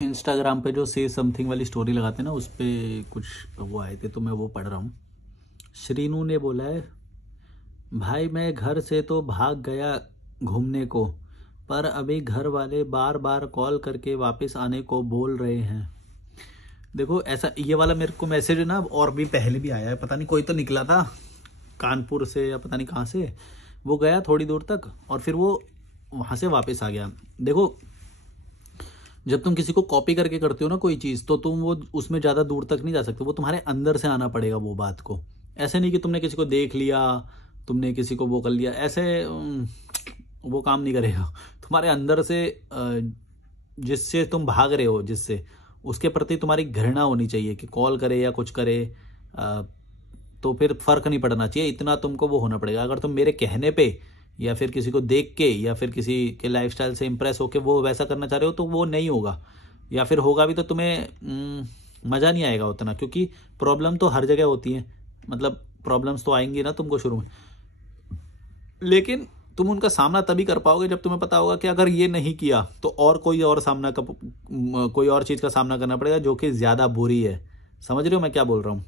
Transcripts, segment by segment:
Instagram पे जो से समथिंग वाली स्टोरी लगाते हैं ना, उस पे कुछ वो आए थे तो मैं वो पढ़ रहा हूँ। श्रीनू ने बोला है, भाई मैं घर से तो भाग गया घूमने को, पर अभी घर वाले बार बार कॉल करके वापस आने को बोल रहे हैं। देखो ऐसा, ये वाला मेरे को मैसेज ना और भी पहले भी आया है। पता नहीं कोई तो निकला था कानपुर से या पता नहीं कहाँ से, वो गया थोड़ी दूर तक और फिर वो वहाँ से वापस आ गया। देखो जब तुम किसी को कॉपी करके करते हो ना कोई चीज़, तो तुम वो उसमें ज़्यादा दूर तक नहीं जा सकते। वो तुम्हारे अंदर से आना पड़ेगा वो बात को। ऐसे नहीं कि तुमने किसी को देख लिया, तुमने किसी को वो कर लिया, ऐसे वो काम नहीं करेगा। तुम्हारे अंदर से जिससे तुम भाग रहे हो, जिससे उसके प्रति तुम्हारी घृणा होनी चाहिए कि कॉल करे या कुछ करे, तो फिर फर्क नहीं पड़ना चाहिए। इतना तुमको वो होना पड़ेगा। अगर तुम मेरे कहने पे या फिर किसी को देख के या फिर किसी के लाइफस्टाइल से इम्प्रेस होके वो वैसा करना चाह रहे हो, तो वो नहीं होगा। या फिर होगा भी तो तुम्हें मज़ा नहीं आएगा उतना, क्योंकि प्रॉब्लम तो हर जगह होती है। मतलब प्रॉब्लम्स तो आएंगी ना तुमको शुरू में, लेकिन तुम उनका सामना तभी कर पाओगे जब तुम्हें पता होगा कि अगर ये नहीं किया तो और कोई और कोई और चीज़ का सामना करना पड़ेगा जो कि ज़्यादा बुरी है। समझ रहे हो मैं क्या बोल रहा हूँ?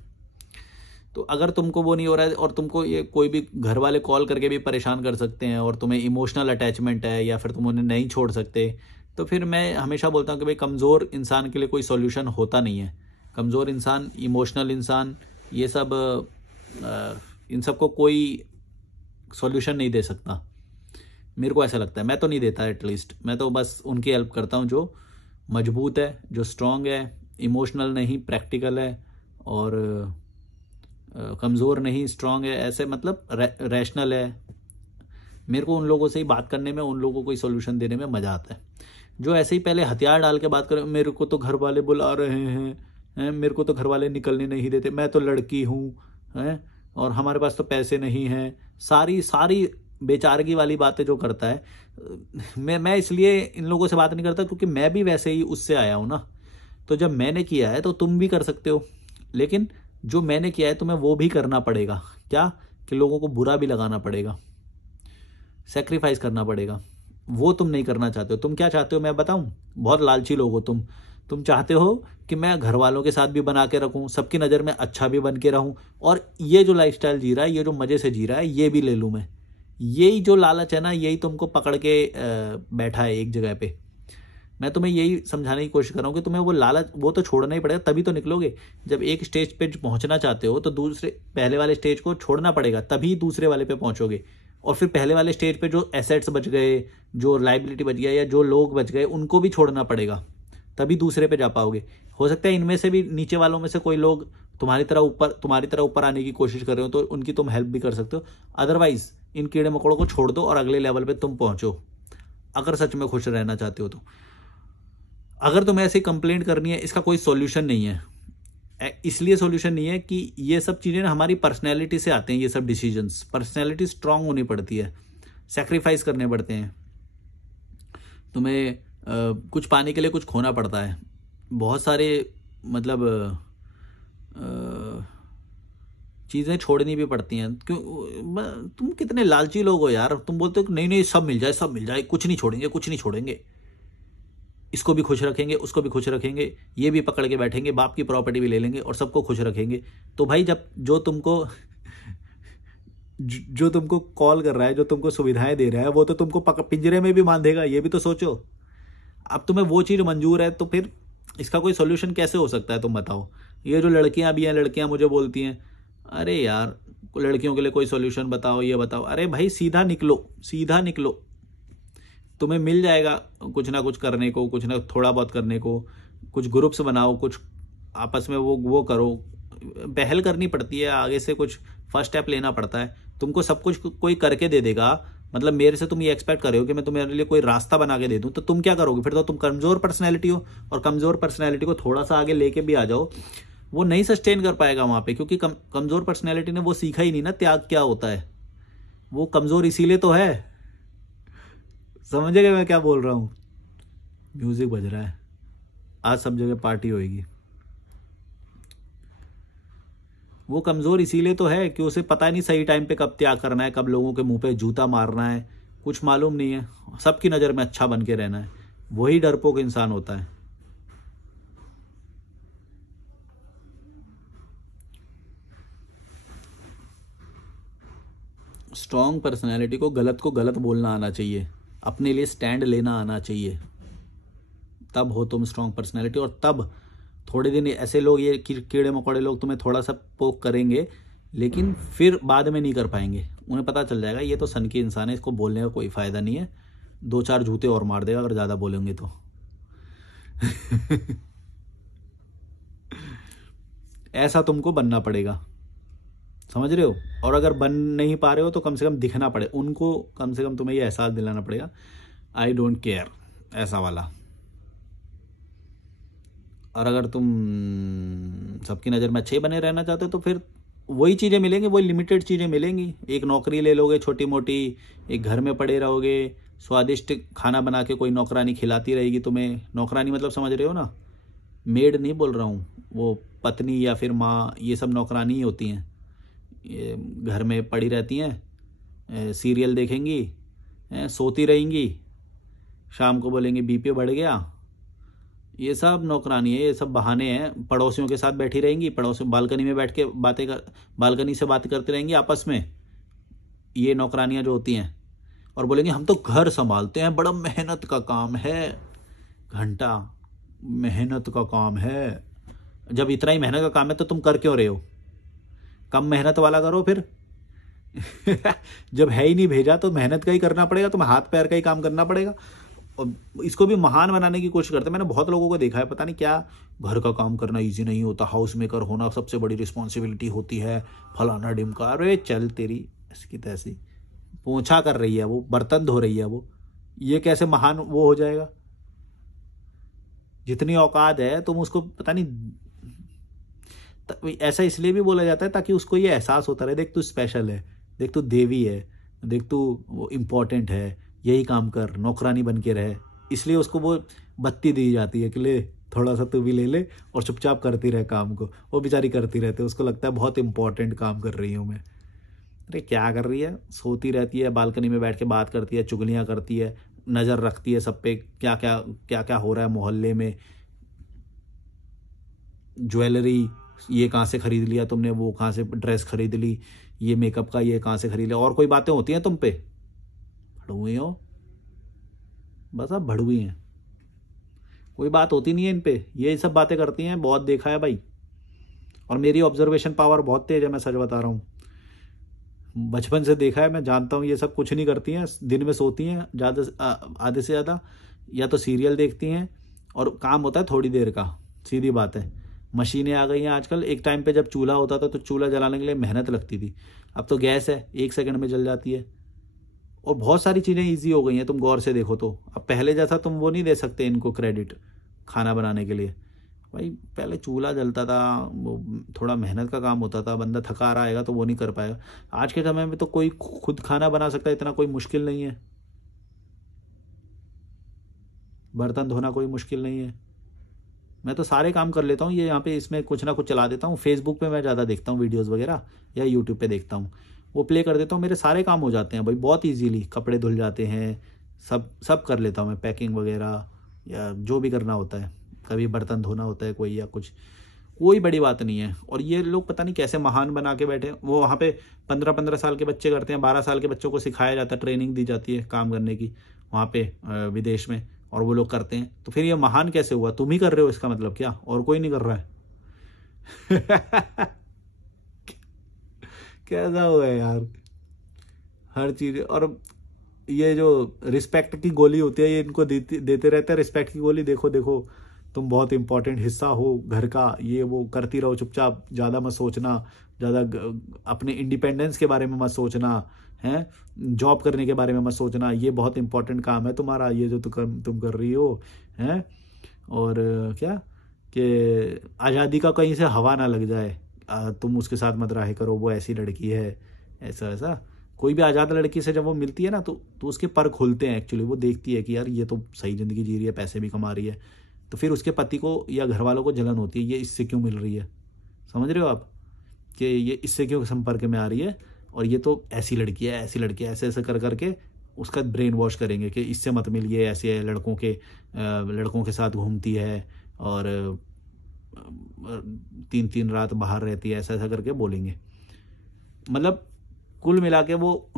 तो अगर तुमको वो नहीं हो रहा है और तुमको ये कोई भी घर वाले कॉल करके भी परेशान कर सकते हैं और तुम्हें इमोशनल अटैचमेंट है या फिर तुम उन्हें नहीं छोड़ सकते, तो फिर मैं हमेशा बोलता हूँ कि भाई कमज़ोर इंसान के लिए कोई सॉल्यूशन होता नहीं है। कमज़ोर इंसान, इमोशनल इंसान, ये सब इन सब को कोई सॉल्यूशन नहीं दे सकता। मेरे को ऐसा लगता है, मैं तो नहीं देता एटलीस्ट। मैं तो बस उनकी हेल्प करता हूँ जो मजबूत है, जो स्ट्रांग है, इमोशनल नहीं प्रैक्टिकल है, और कमज़ोर नहीं स्ट्रांग है, ऐसे मतलब रैशनल है। मेरे को उन लोगों से ही बात करने में, उन लोगों को ही सोल्यूशन देने में मज़ा आता है। जो ऐसे ही पहले हथियार डाल के बात करें, मेरे को तो घर वाले बुला रहे हैं, मेरे को तो घर वाले निकलने नहीं देते, मैं तो लड़की हूँ, हैं, और हमारे पास तो पैसे नहीं हैं, सारी सारी बेचारगी वाली बातें जो करता है। मैं इसलिए इन लोगों से बात नहीं करता क्योंकि मैं भी वैसे ही उससे आया हूँ ना। तो जब मैंने किया है तो तुम भी कर सकते हो, लेकिन जो मैंने किया है तुम्हें वो भी करना पड़ेगा। क्या कि लोगों को बुरा भी लगाना पड़ेगा, सेक्रीफाइस करना पड़ेगा। वो तुम नहीं करना चाहते हो। तुम क्या चाहते हो मैं बताऊं? बहुत लालची लोग हो तुम चाहते हो कि मैं घर वालों के साथ भी बना के रखूं, सबकी नज़र में अच्छा भी बन के रहूं, और ये जो लाइफस्टाइल जी रहा है, ये जो मज़े से जी रहा है, ये भी ले लूं मैं। यही जो लालच है ना, यही तुमको पकड़ के बैठा है एक जगह पे। मैं तुम्हें यही समझाने की कोशिश कर रहा हूँ कि तुम्हें वो लालच, वो तो छोड़ना ही पड़ेगा, तभी तो निकलोगे। जब एक स्टेज पे पहुंचना चाहते हो तो दूसरे पहले वाले स्टेज को छोड़ना पड़ेगा, तभी दूसरे वाले पे पहुंचोगे। और फिर पहले वाले स्टेज पे जो एसेट्स बच गए, जो लाइबिलिटी बच गया, या जो लोग बच गए, उनको भी छोड़ना पड़ेगा, तभी दूसरे पे जा पाओगे। हो सकता है इनमें से भी, नीचे वालों में से कोई लोग तुम्हारी तरह ऊपर आने की कोशिश कर रहे हो, तो उनकी तुम हेल्प भी कर सकते हो। अदरवाइज इन कीड़े मकोड़ों को छोड़ दो और अगले लेवल पे तुम पहुंचो, अगर सच में खुश रहना चाहते हो तो। अगर तुम्हें ऐसी कंप्लेंट करनी है, इसका कोई सॉल्यूशन नहीं है। इसलिए सॉल्यूशन नहीं है कि ये सब चीज़ें ना हमारी पर्सनैलिटी से आते हैं। ये सब डिसीजंस, पर्सनैलिटी स्ट्रांग होनी पड़ती है, सेक्रीफाइस करने पड़ते हैं। तुम्हें कुछ पाने के लिए कुछ खोना पड़ता है। बहुत सारे मतलब चीज़ें छोड़नी भी पड़ती हैं। क्यों? तुम कितने लालची लोग हो यार। तुम बोलते हो कि नहीं नहीं सब मिल जाए, सब मिल जाए, कुछ नहीं छोड़ेंगे, कुछ नहीं छोड़ेंगे, इसको भी खुश रखेंगे, उसको भी खुश रखेंगे, ये भी पकड़ के बैठेंगे, बाप की प्रॉपर्टी भी ले लेंगे और सबको खुश रखेंगे। तो भाई जब जो तुमको कॉल कर रहा है, जो तुमको सुविधाएं दे रहा है, वो तो तुमको पिंजरे में भी बांधेगा, ये भी तो सोचो। अब तुम्हें वो चीज़ मंजूर है तो फिर इसका कोई सोल्यूशन कैसे हो सकता है तुम बताओ? ये जो लड़कियां भी हैं, लड़कियां मुझे बोलती हैं, अरे यार लड़कियों के लिए कोई सोल्यूशन बताओ, ये बताओ। अरे भाई सीधा निकलो, सीधा निकलो, तुम्हें मिल जाएगा कुछ ना कुछ करने को, कुछ ना थोड़ा बहुत करने को। कुछ ग्रुप्स बनाओ, कुछ आपस में वो करो। पहल करनी पड़ती है, आगे से कुछ फर्स्ट स्टेप लेना पड़ता है। तुमको सब कुछ कोई करके दे देगा, मतलब मेरे से तुम ये एक्सपेक्ट कर रहे हो कि मैं तुम्हारे लिए कोई रास्ता बना के दे दूं, तो तुम क्या करोगे? फिर तो तुम कमजोर पर्सनैलिटी हो, और कमजोर पर्सनैलिटी को थोड़ा सा आगे लेके भी आ जाओ, वो नहीं सस्टेन कर पाएगा वहां पे, क्योंकि कमजोर पर्सनैलिटी ने वो सीखा ही नहीं ना त्याग क्या होता है। वो कमजोर इसीलिए तो है। समझेगा मैं क्या बोल रहा हूँ? म्यूजिक बज रहा है, आज सब जगह पार्टी होएगी। वो कमज़ोर इसीलिए तो है कि उसे पता नहीं सही टाइम पे कब त्याग करना है, कब लोगों के मुंह पे जूता मारना है, कुछ मालूम नहीं है। सबकी नज़र में अच्छा बन के रहना है। वही डरपोक इंसान होता है। स्ट्रॉन्ग पर्सनैलिटी को गलत बोलना आना चाहिए, अपने लिए स्टैंड लेना आना चाहिए, तब हो तुम स्ट्रॉन्ग पर्सनैलिटी। और तब थोड़े दिन ऐसे लोग, ये कीड़े मकोड़े लोग तुम्हें थोड़ा सा पोक करेंगे, लेकिन फिर बाद में नहीं कर पाएंगे। उन्हें पता चल जाएगा ये तो सन की इंसान है, इसको बोलने का कोई फ़ायदा नहीं है, 2-4 जूते और मार देगा अगर ज़्यादा बोलेंगे तो। ऐसा तुमको बनना पड़ेगा, समझ रहे हो। और अगर बन नहीं पा रहे हो तो कम से कम दिखना पड़े उनको, कम से कम तुम्हें ये एहसास दिलाना पड़ेगा, आई डोंट केयर, ऐसा वाला। और अगर तुम सबकी नज़र में अच्छे बने रहना चाहते हो तो फिर वही चीज़ें मिलेंगी, वही लिमिटेड चीज़ें मिलेंगी। एक नौकरी ले लोगे छोटी मोटी, एक घर में पड़े रहोगे, स्वादिष्ट खाना बना के कोई नौकरानी खिलाती रहेगी तुम्हें। नौकरानी मतलब समझ रहे हो ना, मेड नहीं बोल रहा हूँ, वो पत्नी या फिर माँ, ये सब नौकरानी ही होती हैं। ये घर में पड़ी रहती हैं, सीरियल देखेंगी, सोती रहेंगी, शाम को बोलेंगे बीपी बढ़ गया। ये सब नौकरानी है, ये सब बहाने हैं। पड़ोसियों के साथ बैठी रहेंगी, पड़ोसी बालकनी में बैठ के बालकनी से बात करती रहेंगी आपस में, ये नौकरानियां जो होती हैं। और बोलेंगे हम तो घर संभालते हैं, बड़ा मेहनत का काम है, घंटा मेहनत का काम है। जब इतना ही मेहनत का काम है तो तुम कर क्यों रहे हो? कम मेहनत वाला करो फिर। जब है ही नहीं भेजा तो मेहनत का ही करना पड़ेगा, तुम्हें हाथ पैर का ही काम करना पड़ेगा। और इसको भी महान बनाने की कोशिश करते हैं। मैंने बहुत लोगों को देखा है, पता नहीं क्या, घर का काम करना इजी नहीं होता, हाउस मेकर होना सबसे बड़ी रिस्पॉन्सिबिलिटी होती है, फलाना डिमका। अरे चल तेरी इसकी तैसी, पोंछा कर रही है वो, बर्तन धो रही है वो, ये कैसे महान वो हो जाएगा? जितनी औकात है तुम उसको, पता नहीं, ऐसा इसलिए भी बोला जाता है ताकि उसको ये एहसास होता रहे, देख तू स्पेशल है, देख तू देवी है, देख तू वो इम्पोर्टेंट है, यही काम कर, नौकरानी बन के रहे। इसलिए उसको वो बत्ती दी जाती है कि ले थोड़ा सा तू भी ले ले और चुपचाप करती रहे काम को। वो बेचारी करती रहती है, उसको लगता है बहुत इंपॉर्टेंट काम कर रही हूँ मैं। अरे क्या कर रही है? सोती रहती है, बालकनी में बैठ के बात करती है, चुगलियाँ करती है, नज़र रखती है सब पे, क्या क्या हो रहा है मोहल्ले में, ज्वेलरी ये कहाँ से खरीद लिया तुमने, वो कहाँ से ड्रेस खरीद ली, ये मेकअप का ये कहाँ से खरीद लिया, और कोई बातें होती हैं तुम पे? भड़ुई हो, बस आप भड़ुई हैं, कोई बात होती नहीं है इन पे, ये सब बातें करती हैं। बहुत देखा है भाई, और मेरी ऑब्जर्वेशन पावर बहुत तेज है, मैं सच बता रहा हूँ, बचपन से देखा है, मैं जानता हूँ ये सब कुछ नहीं करती हैं। दिन में सोती हैं आधे से ज़्यादा, या तो सीरियल देखती हैं, और काम होता है थोड़ी देर का, सीधी बात है। मशीनें आ गई हैं आजकल, एक टाइम पे जब चूल्हा होता था तो चूल्हा जलाने के लिए मेहनत लगती थी, अब तो गैस है, 1 सेकंड में जल जाती है। और बहुत सारी चीज़ें ईजी हो गई हैं, तुम गौर से देखो तो। अब पहले जैसा तुम वो नहीं दे सकते इनको क्रेडिट खाना बनाने के लिए। भाई पहले चूल्हा जलता था, वो थोड़ा मेहनत का काम होता था, बंदा थका रहा आएगा तो वो नहीं कर पाएगा। आज के समय में तो कोई खुद खाना बना सकता है, इतना कोई मुश्किल नहीं है। बर्तन धोना कोई मुश्किल नहीं है। मैं तो सारे काम कर लेता हूँ, ये यहाँ पे इसमें कुछ ना कुछ चला देता हूँ। फेसबुक पे मैं ज़्यादा देखता हूँ वीडियोस वगैरह, या यूट्यूब पे देखता हूँ, वो प्ले कर देता हूँ, मेरे सारे काम हो जाते हैं भाई बहुत इजीली। कपड़े धुल जाते हैं, सब कर लेता हूँ मैं, पैकिंग वगैरह या जो भी करना होता है। कभी बर्तन धोना होता है कोई, या कुछ, कोई बड़ी बात नहीं है। और ये लोग पता नहीं कैसे महान बना के बैठे। वो वहाँ पे 15-15 साल के बच्चे करते हैं, 12 साल के बच्चों को सिखाया जाता है, ट्रेनिंग दी जाती है काम करने की वहाँ पे विदेश में, और वो लोग करते हैं। तो फिर ये महान कैसे हुआ? तुम ही कर रहे हो इसका मतलब क्या, और कोई नहीं कर रहा है? कैसा हुआ है यार हर चीज। और ये जो रिस्पेक्ट की गोली होती है, ये इनको देते रहते हैं रिस्पेक्ट की गोली। देखो देखो तुम बहुत इंपॉर्टेंट हिस्सा हो घर का, ये वो करती रहो चुपचाप, ज़्यादा मत सोचना, ज़्यादा अपने इंडिपेंडेंस के बारे में मत सोचना है, जॉब करने के बारे में मत सोचना, ये बहुत इंपॉर्टेंट काम है तुम्हारा, ये जो तुम कर रही हो हैं। और क्या कि आज़ादी का कहीं से हवा ना लग जाए, तुम उसके साथ मत रहा करो, वो ऐसी लड़की है, ऐसा ऐसा। कोई भी आज़ाद लड़की से जब वो मिलती है ना तो उसके पर खुलते हैं एक्चुअली। वो देखती है कि यार ये तो सही ज़िंदगी जी रही है, पैसे भी कमा रही है, तो फिर उसके पति को या घर वालों को जलन होती है, ये इससे क्यों मिल रही है, समझ रहे हो आप, कि ये इससे क्यों संपर्क में आ रही है, और ये तो ऐसी लड़की है, ऐसी लड़की है, ऐसे ऐसे कर करके उसका ब्रेन वॉश करेंगे कि इससे मत मिलिए, ऐसे है, लड़कों के साथ घूमती है, और 3-3 रात बाहर रहती है, ऐसा ऐसा करके बोलेंगे। मतलब कुल मिला के वो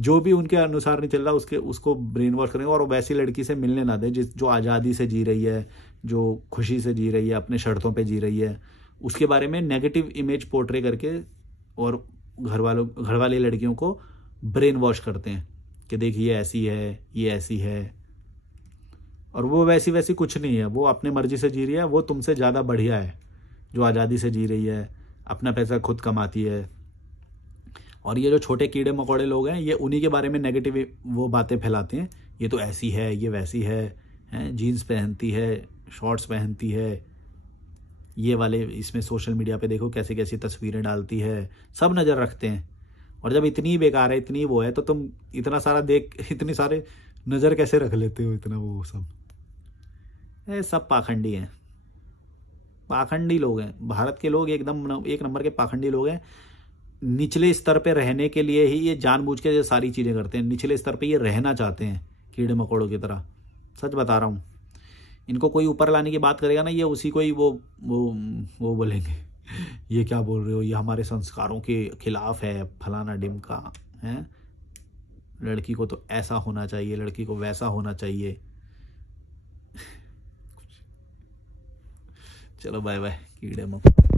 जो भी उनके अनुसार नहीं चल रहा उसको ब्रेन वॉश करेंगे, और वो वैसी लड़की से मिलने ना दे जो आज़ादी से जी रही है, जो खुशी से जी रही है, अपने शर्तों पे जी रही है, उसके बारे में नेगेटिव इमेज पोर्ट्रे करके और घर वाली लड़कियों को ब्रेन वॉश करते हैं कि देखिए ऐसी है, ये ऐसी है, और वो वैसी वैसी कुछ नहीं है, वो अपने मर्जी से जी रही है, वो तुमसे ज़्यादा बढ़िया है, जो आज़ादी से जी रही है, अपना पैसा खुद कमाती है। और ये जो छोटे कीड़े मकोड़े लोग हैं, ये उन्हीं के बारे में नेगेटिव वो बातें फैलाते हैं, ये तो ऐसी है, ये वैसी है, जीन्स पहनती है, शॉर्ट्स पहनती है, ये वाले इसमें सोशल मीडिया पे देखो कैसी कैसी तस्वीरें डालती है, सब नज़र रखते हैं। और जब इतनी बेकार है, इतनी वो है, तो तुम इतना सारा इतने सारे नज़र कैसे रख लेते हो, इतना वो सब सब पाखंडी हैं, पाखंडी लोग हैं। भारत के लोग एकदम एक नंबर के पाखंडी लोग हैं। निचले स्तर पे रहने के लिए ही ये जानबूझ के ये सारी चीज़ें करते हैं, निचले स्तर पे ये रहना चाहते हैं कीड़े मकोड़ों की तरह, सच बता रहा हूँ। इनको कोई ऊपर लाने की बात करेगा ना, ये उसी को ही वो बोलेंगे ये क्या बोल रहे हो, ये हमारे संस्कारों के खिलाफ है, फलाना डिमका है, लड़की को तो ऐसा होना चाहिए, लड़की को वैसा होना चाहिए। चलो बाय बाय कीड़े मकोड़े।